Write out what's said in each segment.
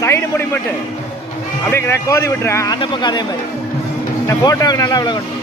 Side முடி மட்டும் அப்படியே கோதி விட்டுறேன். அந்த பக்கம் அதே மாதிரி இந்த போட்டோவுக்கு நல்லா விளக்கணும்.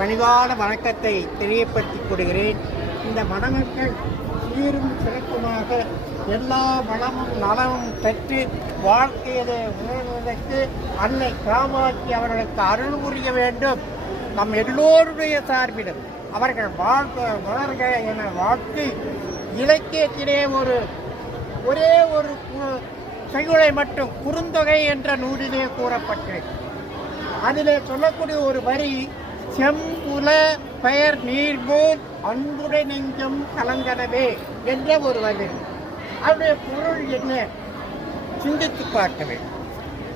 பணிவான வணக்கத்தை தெரியப்படுத்திக் கொள்கிறேன். இந்த மணமக்கள் சீரும் சிறப்புமாக எல்லா வளமும் நலமும் பெற்று வாழ்க்கையை உணர்வதற்கு அன்னை காமாட்சி அவர்களுக்கு அருள் புரிய வேண்டும். நம் எல்லோருடைய சார்பிலும் அவர்கள் வாழ்க வளர்க என வாழ்த்து இலக்கியத்திலே ஒரே ஒரு செய்யுளை மட்டும் குறுந்தொகை என்ற நூலிலே கூறப்பட்டு அதிலே சொல்லக்கூடிய ஒரு வரி, செம்புல பெயர் நீர்போல் அன்புடை நெஞ்சம் கலங்கனவே என்ற ஒரு வரி. அவருடைய பொருள் என்ன? சிந்தித்து பார்க்க வேண்டும்.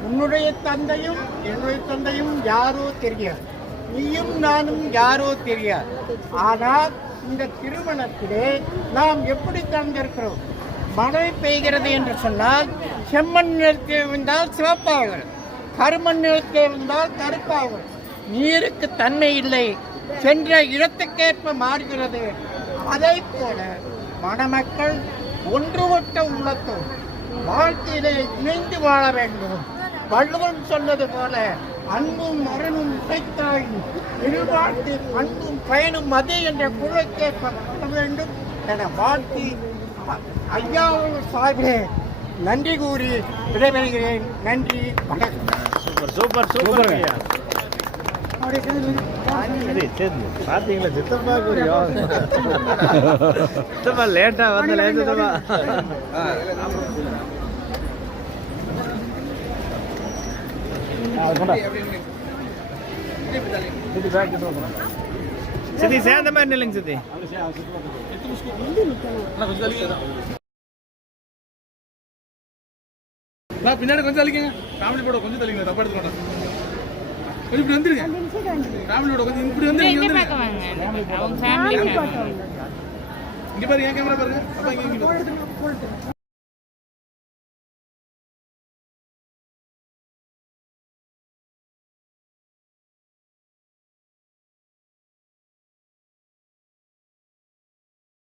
உன்னுடைய தந்தையும் என்னுடைய தந்தையும் யாரோ தெரியாது, நீயும் நானும் யாரோ தெரியாது. ஆனால் இந்த திருமணத்திலே நாம் எப்படி தந்திருக்கிறோம்? மழை பெய்கிறது என்று சொன்னால் செம்மண் நிலத்தில் இருந்தால் சிவப்பாகும், கருமண் நிலத்தில் இருந்தால் கருப்பாகும். நீருக்கு தன்மை இல்லை, சென்ற இடத்துக்கேற்ப மாறுகிறது. அதை போல மணமக்கள் ஒன்றுபட்ட உள்ளத்தோடு வாழ்க்கையிலே இணைந்து வாழ வேண்டும். வள்ளுவன் சொன்னது போல அன்பும் அருணும் உடைத்தாயும் இருவாழ்த்து அன்பும் பயனும் அது என்ற குரலுக்கேற்ப வேண்டும் என வாழ்த்தி ஐயாவோட சார்பிலே நன்றி கூறி விடைபெறுகிறேன். நன்றி, வணக்கம். சூப்பர் சூப்பர் சூப்பர் ஐயா. பாத்தீங்களா சித்தப்பா கூறியும் சித்தப்பா லேட்டா வந்து லேட்டா சித்தி சேர்ந்த மாதிரி நில்லுங்க சித்தி. பின்னாடி கொஞ்சம் தள்ளிக்கங்க, ஃபேமிலி போட கொஞ்சம் தள்ளிங்க, தப்பா எடுத்துக்கோங்க. கொஞ்சம் இப்படி வந்துருங்க, ஃபேமிலியோட கொஞ்சம் இப்படி வந்து இங்க பாருங்க, என் கேமரா பாருங்க. அப்பா இங்க